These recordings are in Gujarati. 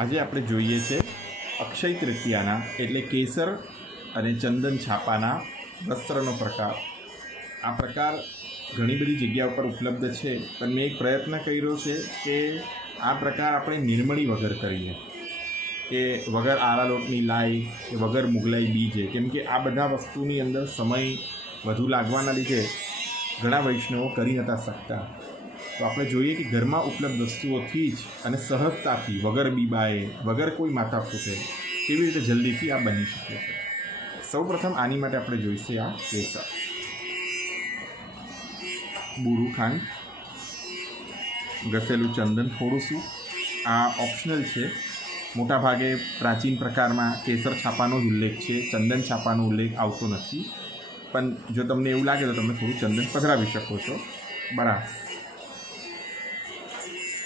આજે આપણે જોઈએ છે અક્ષય તૃતીયાના એટલે કેસર અને ચંદન છાપાના વસ્ત્રનો પ્રકાર. આ પ્રકાર ઘણી બધી જગ્યા ઉપર ઉપલબ્ધ છે, પણ મેં એક પ્રયત્ન કર્યો છે કે આ પ્રકાર આપણે નિર્મળી વગર કરીએ, કે વગર આળા લોટની લાઈ કે વગર મુગલાઈ બીજે, કેમ કે આ બધા વસ્તુની અંદર સમય વધુ લાગવાના લીધે ઘણા વૈષ્ણવો કરી નહોતા શકતા. તો આપણે જોઈએ કે ઘરમાં ઉપલબ્ધ વસ્તુઓથી જ અને સહજતાથી વગર બીબાએ વગર કોઈ માથાકૂટે કેવી રીતે જલ્દીથી આ બની શકે છે. સૌપ્રથમ આની માટે આપણે જોઈશે આ કેસર, બુરું ખાંડ, ઘસેલું ચંદન થોડું શું. આ ઓપ્શનલ છે. મોટાભાગે પ્રાચીન પ્રકારમાં કેસર છાપાનો જ ઉલ્લેખ છે, ચંદન છાપાનો ઉલ્લેખ આવતો નથી. પણ જો તમને એવું લાગે તો તમે થોડું ચંદન પધરાવી શકો છો. બરાબર.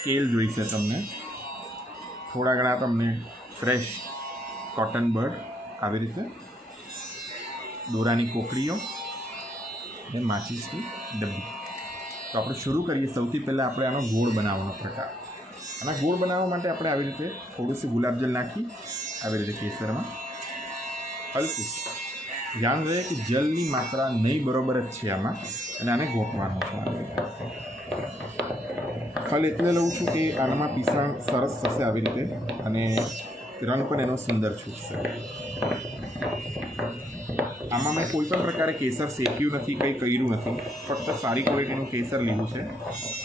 સ્કેલ જોઈશે તમને, થોડા ઘણા તમને ફ્રેશ કોટન બડ, આવી રીતે દોરાની કોકડીઓ અને માચીસની ડબ્બી. તો આપણે શરૂ કરીએ. સૌથી પહેલાં આપણે આનો ગોળ બનાવવાનો પ્રકાર. આના ગોળ બનાવવા માટે આપણે આવી રીતે થોડુંસું ગુલાબજલ નાખી આવી રીતે કેસરમાં હલકું. ધ્યાન રહે કે જલની માત્રા નહીં બરોબર જ છે આમાં, અને આને ગોઠવાનું છે. ખાલી એટલે લઉં છું કે આનામાં પીસણ સરસ થશે આવી રીતે, અને રંગ પણ એનો સુંદર છૂટશે. આમાં મેં કોઈ પણ પ્રકારે કેસર શેક્યું નથી, કંઈ કર્યું નથી, ફક્ત સારી ક્વોલિટીનું કેસર લીધું છે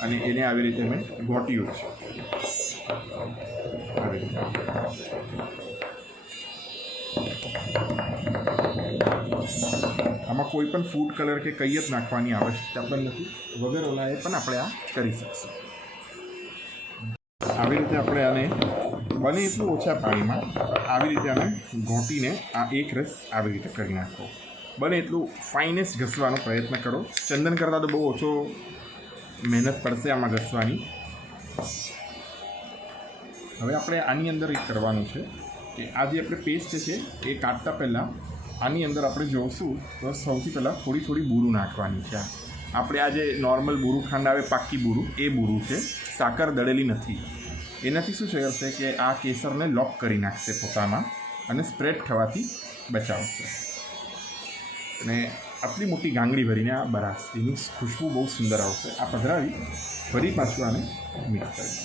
અને એને આવી રીતે મેં ગોટ્યું છે. આવી રીતે આમાં કોઈ પણ ફૂડ કલર કે કંઈ જ નાખવાની આવશ્યકતા પણ નથી, વગર ઓલાએ પણ આપણે આ કરી શકીશું. આવી રીતે આપણે આને બને એટલું ઓછા પાણીમાં આવી રીતે આને ઘોંટીને આ એક રસ આવી રીતે કરી નાખો. બને એટલું ફાઇનેસ્ટ ઘસવાનો પ્રયત્ન કરો. ચંદન કરતાં તો બહુ ઓછો મહેનત પડશે આમાં ઘસવાની. હવે આપણે આની અંદર એક કરવાનું છે કે આ જે આપણે પેસ્ટ છે એ કાઢતા પહેલાં આની અંદર આપણે જોઈશું તો સૌથી પહેલાં થોડી થોડી બુરું નાખવાની છે. આપણે આ જે નોર્મલ બુરું ખાંડ આવે, પાક્કી બુરું, એ બુરું છે, સાકર દળેલી નથી. એનાથી શું થશે કે આ કેસરને લોક કરી નાખશે પોતામાં અને સ્પ્રેડ થવાથી બચાવશે. અને આટલી મોટી ગાંગડી ભરીને આ બરાસ, એની ખુશ્બુ બહુ સુંદર આવશે. આ પધરાવી ફરી પાછું આને મિક્સ કરી.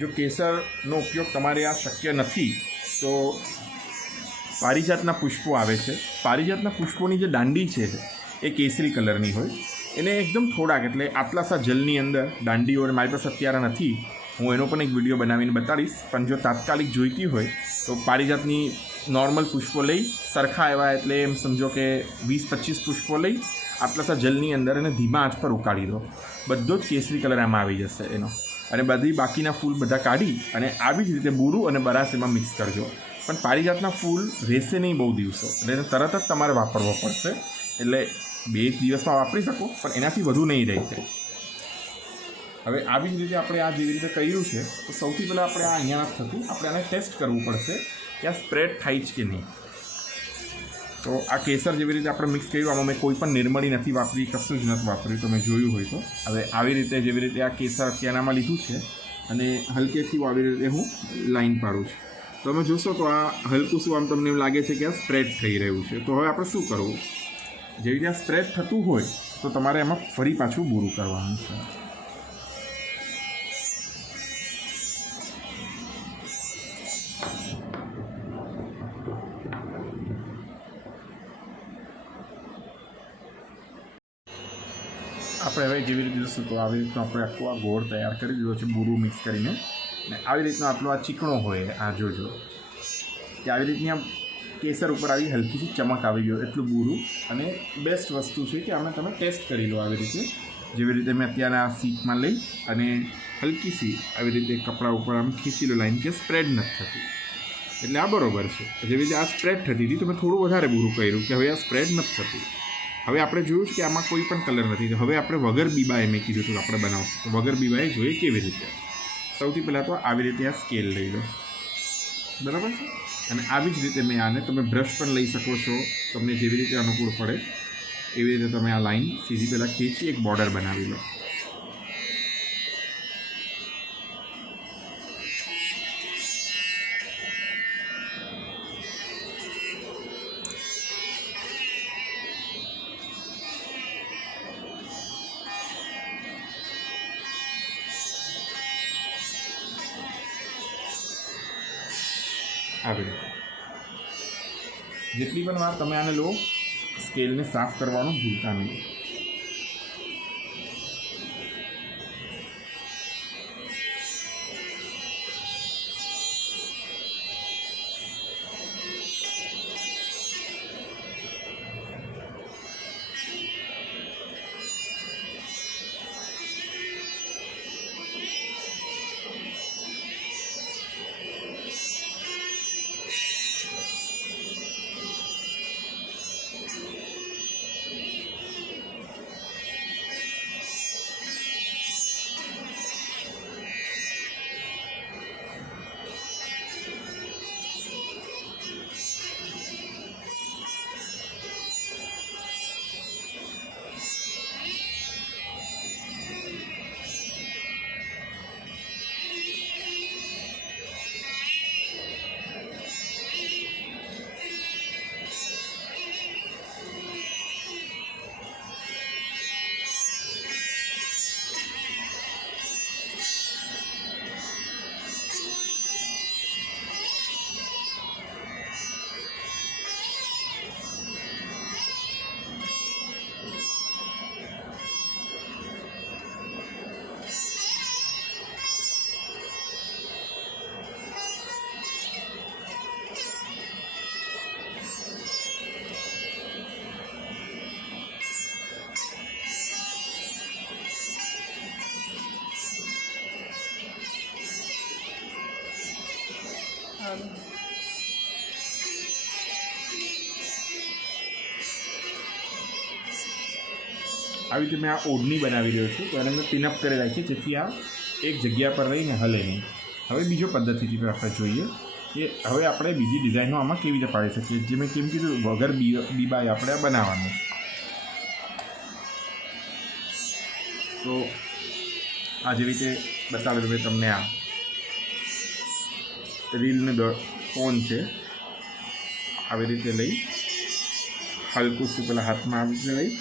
જો કેસરનો ઉપયોગ તમારે આ શક્ય નથી તો પારિજાતના પુષ્પો આવે છે. પારિજાતના પુષ્પોની જે દાંડી છે એ કેસરી કલરની હોય. એને એકદમ થોડાક, એટલે આટલા સા જલની અંદર દાંડીઓ, મારી પાસે અત્યારે નથી, હું એનો પણ એક વિડીયો બનાવીને બતાડીશ. પણ જો તાત્કાલિક જોઈતી હોય તો પારિજાતની નોર્મલ પુષ્પો લઈ સરખા એવા, એટલે એમ સમજો કે 20-25 પુષ્પો લઈ આટલા સા જલની અંદર એને ધીમા આંચ પર ઉકાળી દો. બધો જ કેસરી કલર આમાં આવી જશે એનો. અને બધી બાકીના ફૂલ બધા કાઢી અને આવી જ રીતે બુરું અને બરાસ એમાં મિક્સ કરજો. પણ પારિજાતના ફૂલ રહેશે નહીં બહુ દિવસો, એટલે એને તરત જ તમારે વાપરવો પડશે. એટલે 2 દિવસમાં વાપરી શકો, પણ એનાથી વધુ નહીં રહે. હવે આવી જ રીતે આપણે આ જેવી રીતે કર્યું છે, તો સૌથી પહેલાં આપણે આ અહીંયા નથી થતું, આપણે આને ટેસ્ટ કરવું પડશે કે આ સ્પ્રેડ થાય જ કે નહીં. તો આ કેસર જેવી રીતે આપણે મિક્સ કર્યું, આમાં મેં કોઈ પણ નિર્મળી નથી વાપરી, કશું જ નથી વાપર્યું, તમે જોયું હોય તો. હવે આવી રીતે જેવી રીતે આ કેસર અત્યારમાં લીધું છે અને હલકેથી આવી રીતે હું લાઈન પાડું છું. તમે જોશો તો આ હલકું શું આમ તમને એમ લાગે છે કે આ સ્પ્રેડ થઈ રહ્યું છે. તો હવે આપણે શું કરવું? જેવી રીતે આ સ્પ્રેડ થતું હોય તો તમારે એમાં ફરી પાછું બુરું કરવાનું છે. આપણે હવે જેવી રીતે જોશું તો આવી રીતનો આપણે આખો આ ગોળ તૈયાર કરી દીધો છે બુરું મિક્સ કરીને. ને આવી રીતનો આટલો આ ચીકણો હોય, આ જોજો કે આવી રીતની આ કેસર ઉપર આવી હલકીથી ચમક આવી ગયો એટલું બુરું. અને બેસ્ટ વસ્તુ છે કે આમાં તમે ટેસ્ટ કરી લો આવી રીતે, જેવી રીતે મેં અત્યારે આ સીટમાં લઈ અને હલકીસી આવી રીતે કપડા ઉપર આમ ખીચી લો લાઈન, કે સ્પ્રેડ નથી થતી. એટલે આ બરાબર છે. જેવી રીતે આ સ્પ્રેડ થતી હતી તો મેં થોડું વધારે બુરું કર્યું કે હવે આ સ્પ્રેડ નથી થતી. હવે આપણે જોયું કે આમાં કોઈ પણ કલર નથી. હવે આપણે વગર બીબાએ મેં કીધું હતું આપણે બનાવશું, તો વગર બીબાએ જોઈએ કેવી રીતે. સૌથી પહેલાં તો આવી રીતે આ સ્કેલ લઈ લો, બરાબર છે. અને આવી જ રીતે મેં આને, તમે બ્રશ પણ લઈ શકો છો, તમને જેવી રીતે અનુકૂળ પડે એવી રીતે તમે આ લાઈન સીધી પહેલાં ખેંચી એક બોર્ડર બનાવી લો. આવી રીતે જેટલી પણ વાર તમે આને લો, સ્કેલને સાફ કરવાનું ભૂલતા નહીં. આવી રીતે મેં આ ઓઢણી બનાવી રહ્યો છું, તો એને મેં પિનઅપ કરી રાખી જેથી આ એક જગ્યા પર રહીને હલે નહીં. હવે બીજો પદ્ધતિથી આપણે જોઈએ કે હવે આપણે બીજી ડિઝાઇનો આમાં કેવી રીતે પાડી શકીએ. જે મેં કેમ કીધું વગર બીબાએ આપણે બનાવવાનું છે. તો આ જેવી રીતે બતાવેલું મેં તમને, આ રીલનું ફોન છે, આવી રીતે લઈ હલકું શું પેલા હાથમાં આવી રીતે લઈ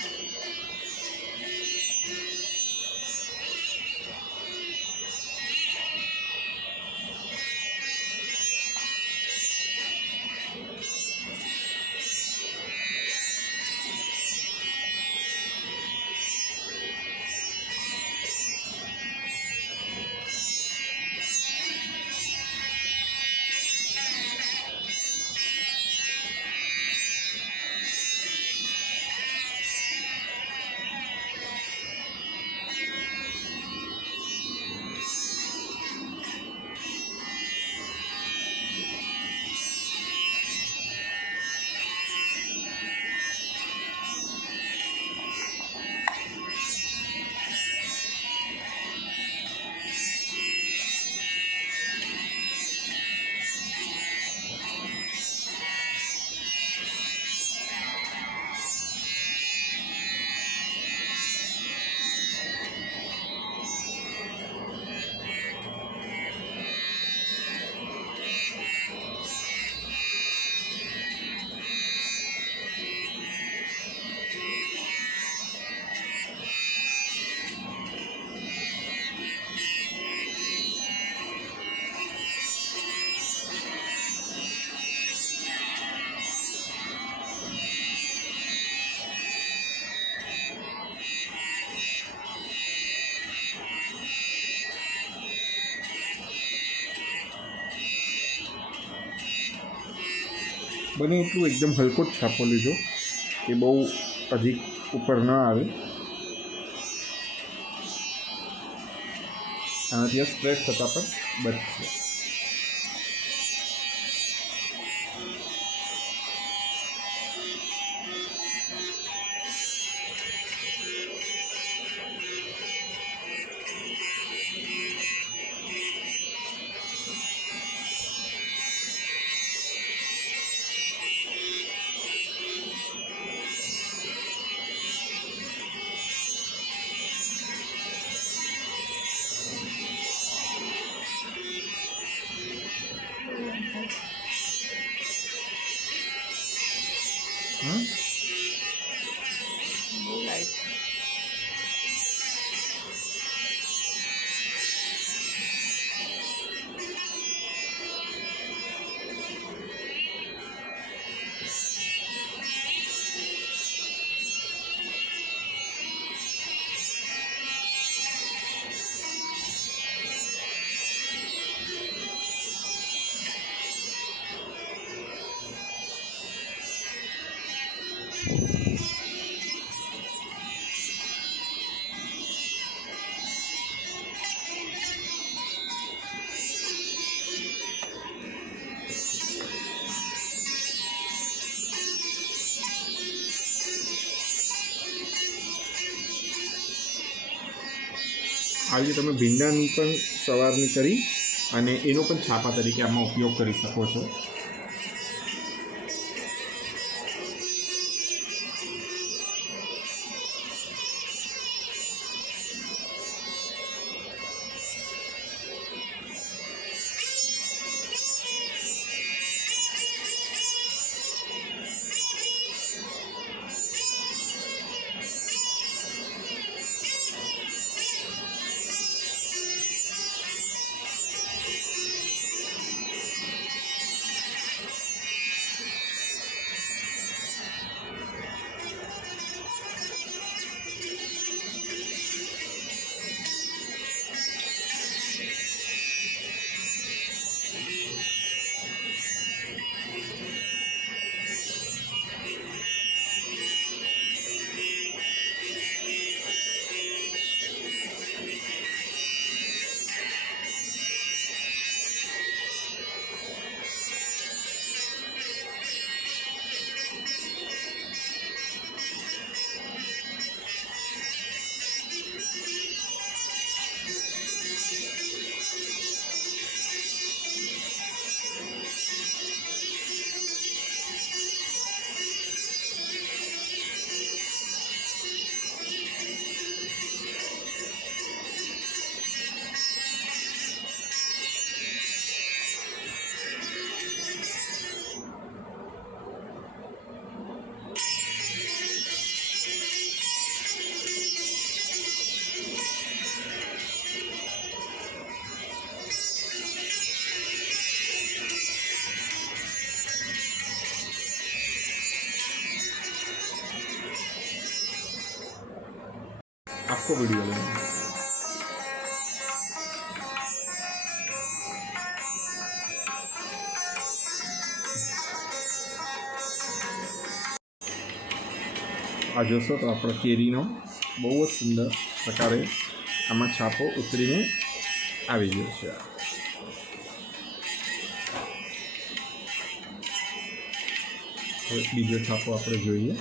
બને એટલું એકદમ હલકો જ છાપો લેજો કે બહુ અધિક ઉપર ન આવે. આનાથી આ સ્ટ્રેચ થતાં પણ બચશે. આવી રીતે તમે ભીંડાની પણ સવારની કરી અને એનો પણ છાપા તરીકે આમાં ઉપયોગ કરી શકો છો. આખો વિડીયો લેવાનો. આ જોશો તો આપણો કેરીનો બહુ જ સુંદર પ્રકારે આમાં છાપો ઉતરીને આવી ગયો છે. હવે બીજો છાપો આપણે જોઈએ.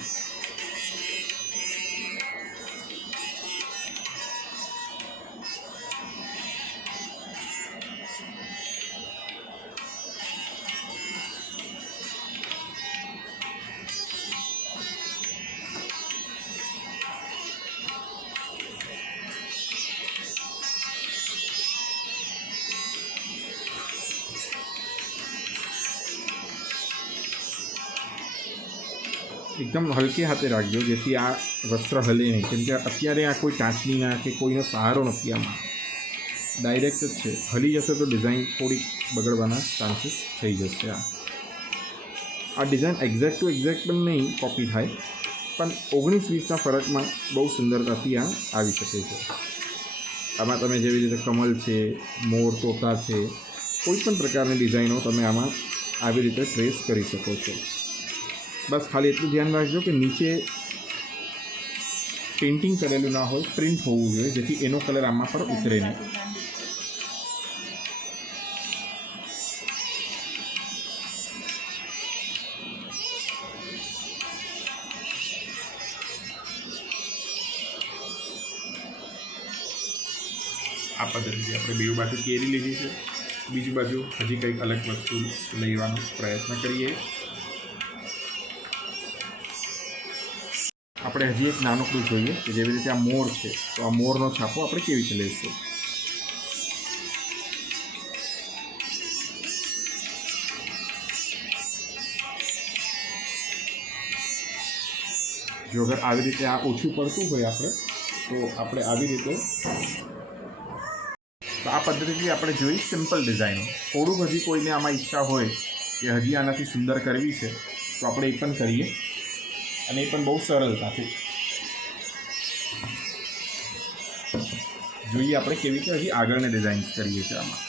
એકદમ હલકે હાથે રાખજો જેથી આ વસ્ત્ર હલે નહીં, કેમ કે અત્યારે આ કોઈ ટાંચણીના કે કોઈનો સહારો નથી. આમાં ડાયરેક્ટ જ છે, હલી જશે તો ડિઝાઇન થોડીક બગડવાના ચાન્સીસ થઈ જશે. આ ડિઝાઇન એક્ઝેક્ટ ટુ એક્ઝેક્ટ પણ નહીં કોપી થાય, પણ 19-20ના ફરકમાં બહુ સુંદરતાથી આ આવી શકે છે. આમાં તમે જેવી રીતે કમલ છે, મોર, તોતા છે, કોઈ પણ પ્રકારની ડિઝાઇનો તમે આમાં આવી રીતે ટ્રેસ કરી શકો છો. બસ ખાલી એટલું ધ્યાન રાખજો કે નીચે પેઇન્ટિંગ કરેલું ના હોય, પ્રિન્ટ હોવું જોઈએ, જેથી એનો કલર આમાં પણ ઉતરે નહીં. આ પદ્ધતિથી આપણે બે બાજુ કેરી લીધી છે, બીજી બાજુ હજી કંઈક અલગ વસ્તુ લેવાનો પ્રયત્ન કરીએ. આપણે હજી એક નાનકડું જોઈએ કે જેવી રીતે આ મોર છે, તો આ મોરનો છાપો આપણે કેવી રીતે લઈશું. જો અગર આવી રીતે આ ઓછું પડતું હોય તો આપણે આવી રીતે, તો આ પદ્ધતિથી આપણે જોઈ સિમ્પલ ડિઝાઇનો. થોડુંક હજી કોઈને આમાં ઈચ્છા હોય કે હજી આનાથી સુંદર કરવી છે તો આપણે એ પણ કરીએ, અને એ પણ બહુ સરળતાથી. જોઈએ આપણે કેવી રીતે હજી આગળની ડિઝાઇન્સ કરીએ છીએ આમાં.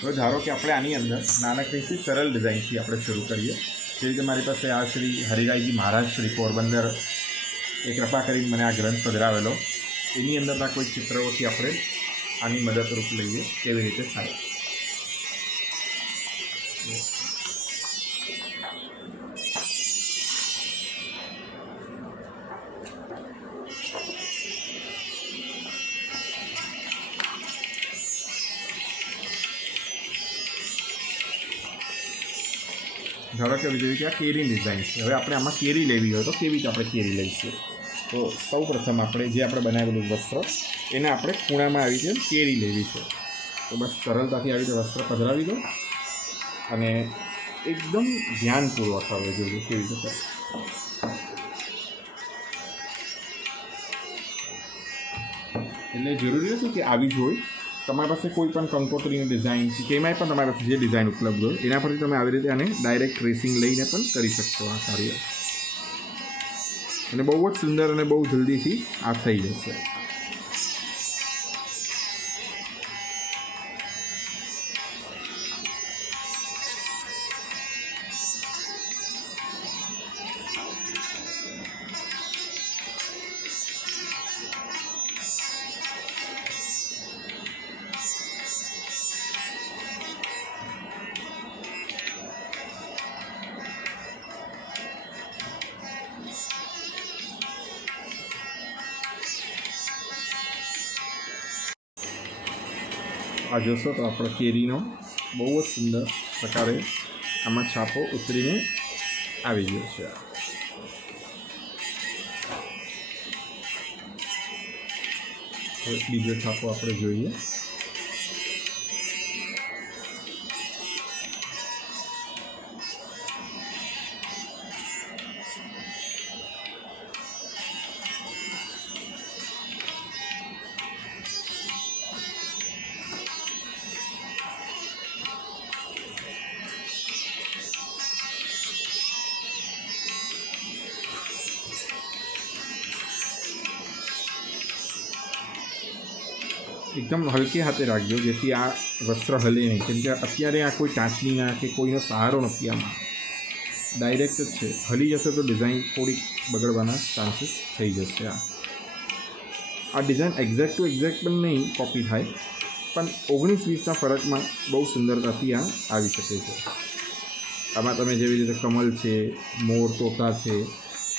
હવે ધારો કે આપણે આની અંદર નાનકડીથી સરળ ડિઝાઇનથી આપણે શરૂ કરીએ. જે રીતે મારી પાસે આ શ્રી હરિરાયજી મહારાજ શ્રી પોરબંદર એ કૃપા કરીને મને આ ગ્રંથ પધરાવેલો, એની અંદરના કોઈ ચિત્રોથી આપણે આની મદદરૂપ લઈએ કેવી રીતે થાય. ધારો કે જેવી કે આ કેરીની ડિઝાઇન છે. હવે આપણે આમાં કેરી લેવી હોય તો કેવી રીતે આપણે કેરી લઈશું? તો સૌ પ્રથમ આપણે જે આપણે બનાવેલું વસ્ત્ર એને આપણે ખૂણામાં આવી રીતે કેરી લેવી છે. તો બસ સરળતાથી આવી રીતે વસ્ત્ર પધરાવી દો અને એકદમ ધ્યાનપૂર્વક હવે જોજો કેવી રીતે. એટલે જરૂરી નથી કે આવી જ હોય, તમારી પાસે કોઈ પણ કંકોત્રીની ડિઝાઇન કે એમાંય પણ તમારી પાસે જે ડિઝાઇન ઉપલબ્ધ હોય એના પરથી તમે આવી રીતે આને ડાયરેક્ટ ટ્રેસિંગ લઈને પણ કરી શકશો આ કાર્ય. અને બહુ જ સુંદર અને બહુ જલ્દીથી આ થઈ જશે. આ જોશો તો આપણે કેરીનો બહુ જ સુંદર પ્રકારે આમાં છાપો ઉતરીને આવી ગયો છે. બીજો છાપો આપણે જોઈએ. એકદમ હલકે હાથે રાખજો જેથી આ વસ્ત્ર હલે નહીં, કેમ કે અત્યારે આ કોઈ ટાંચણીના કે કોઈનો સહારો નથી, આમાં ડાયરેક્ટ જ છે. હલી જશે તો ડિઝાઇન થોડીક બગડવાના ચાન્સીસ થઈ જશે. આ ડિઝાઇન એક્ઝેક્ટ ટુ એક્ઝેક્ટ પણ નહીં કોપી થાય, પણ 19-20ના ફરકમાં બહુ સુંદરતાથી આ આવી શકે છે. આમાં તમે જેવી રીતે કમલ છે, મોર, તોતા છે,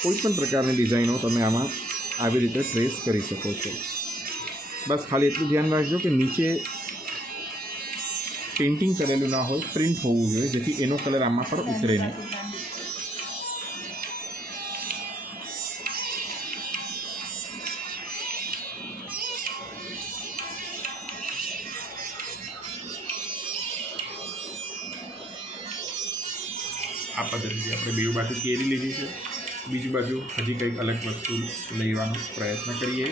કોઈ પણ પ્રકારની ડિઝાઇનો તમે આમાં આવી રીતે ટ્રેસ કરી શકો છો. બસ ખાલી એટલું ધ્યાન રાખજો કે નીચે પેઇન્ટિંગ કરેલું ના હોય, પ્રિન્ટ હોવું જોઈએ, જેથી એનો કલર આમાં પણ ઉતરે નહીં. આ પદ્ધતિથી આપણે બે બાજુ કેરી લીધી છે, બીજી બાજુ હજી કંઈક અલગ વસ્તુ લેવાનો પ્રયત્ન કરીએ.